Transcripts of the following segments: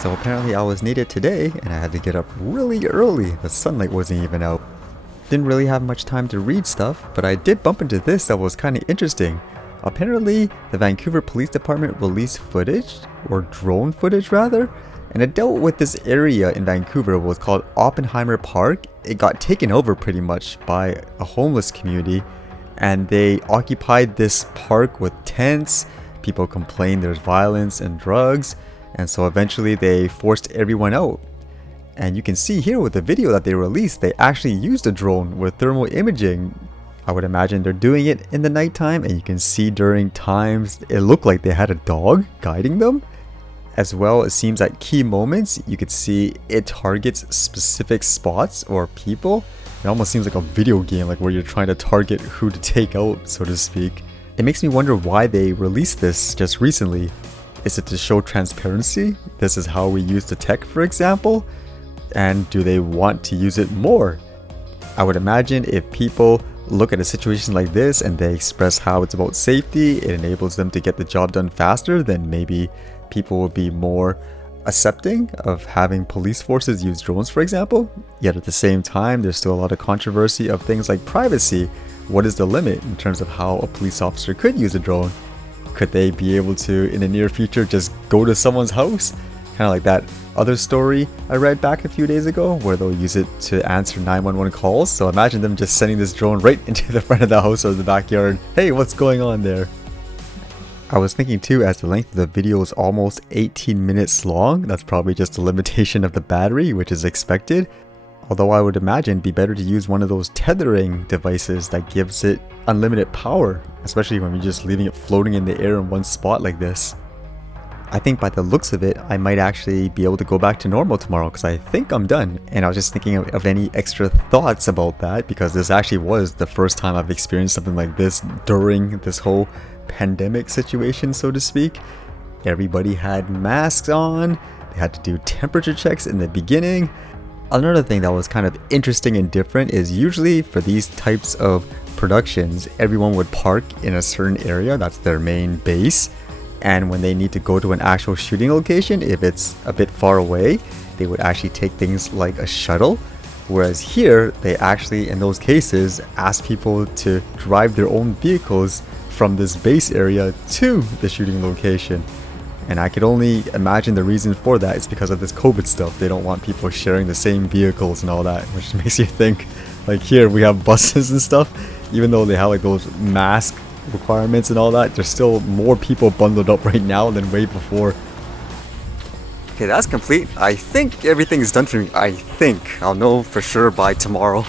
So apparently I was needed today and I had to get up really early. The sunlight wasn't even out. Didn't really have much time to read stuff, but I did bump into this that was kind of interesting. Apparently, the Vancouver Police Department released footage, or drone footage rather, and it dealt with this area in Vancouver. It was called Oppenheimer Park. It got taken over pretty much by a homeless community, and they occupied this park with tents. People complained there's violence and drugs, and so eventually they forced everyone out. And you can see here with the video that they released, they actually used a drone with thermal imaging. I would imagine they're doing it in the nighttime, and you can see during times it looked like they had a dog guiding them. As well, it seems at key moments you could see it targets specific spots or people. It almost seems like a video game, like where you're trying to target who to take out, so to speak. It makes me wonder why they released this just recently. Is it to show transparency? This is how we use the tech, for example? And do they want to use it more? I would imagine if people look at a situation like this and they express how it's about safety, it enables them to get the job done faster, then maybe people will be more accepting of having police forces use drones, for example. Yet at the same time, there's still a lot of controversy of things like privacy. What is the limit in terms of how a police officer could use a drone? Could they be able to, in the near future, just go to someone's house? Kind of like that other story I read back a few days ago where they'll use it to answer 911 calls. So imagine them just sending this drone right into the front of the house or the backyard. Hey, what's going on there? I was thinking too, as the length of the video is almost 18 minutes long, that's probably just a limitation of the battery, which is expected. Although I would imagine it'd be better to use one of those tethering devices that gives it unlimited power, especially when you're just leaving it floating in the air in one spot like this. I think by the looks of it, I might actually be able to go back to normal tomorrow because I think I'm done. And I was just thinking of any extra thoughts about that because this actually was the first time I've experienced something like this during this whole pandemic situation, so to speak. Everybody had masks on, they had to do temperature checks in the beginning. Another thing that was kind of interesting and different is usually for these types of productions, everyone would park in a certain area, that's their main base. And when they need to go to an actual shooting location, if it's a bit far away, they would actually take things like a shuttle. Whereas here, they actually, in those cases, ask people to drive their own vehicles from this base area to the shooting location. And I could only imagine the reason for that is because of this COVID stuff. They don't want people sharing the same vehicles and all that, which makes you think, like here we have buses and stuff, even though they have like those mask requirements and all that, there's still more people bundled up right now than way before. Okay, that's complete. I think everything is done for me. I think. I'll know for sure by tomorrow.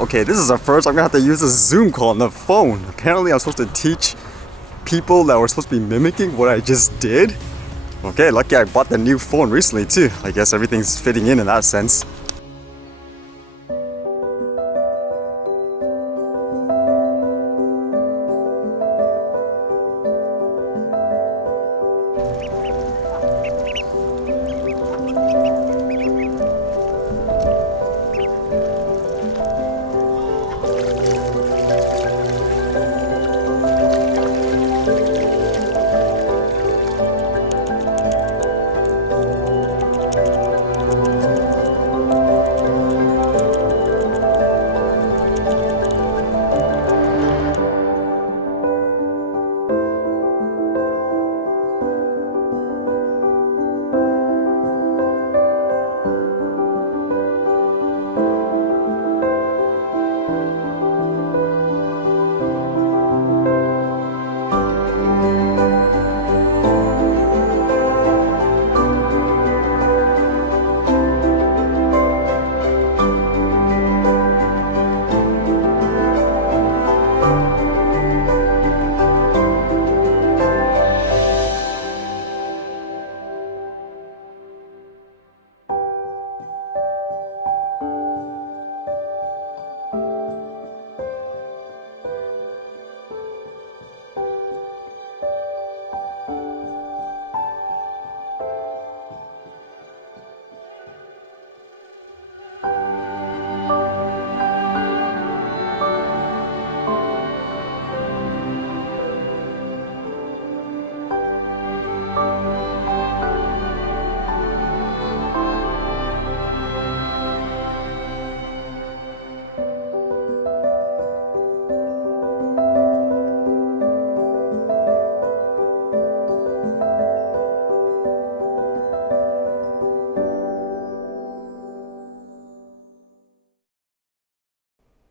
Okay, this is a first. I'm gonna have to use a Zoom call on the phone. Apparently I'm supposed to teach people that were supposed to be mimicking what I just did. Okay, lucky I bought the new phone recently too. I guess everything's fitting in that sense.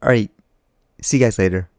Alright, see you guys later.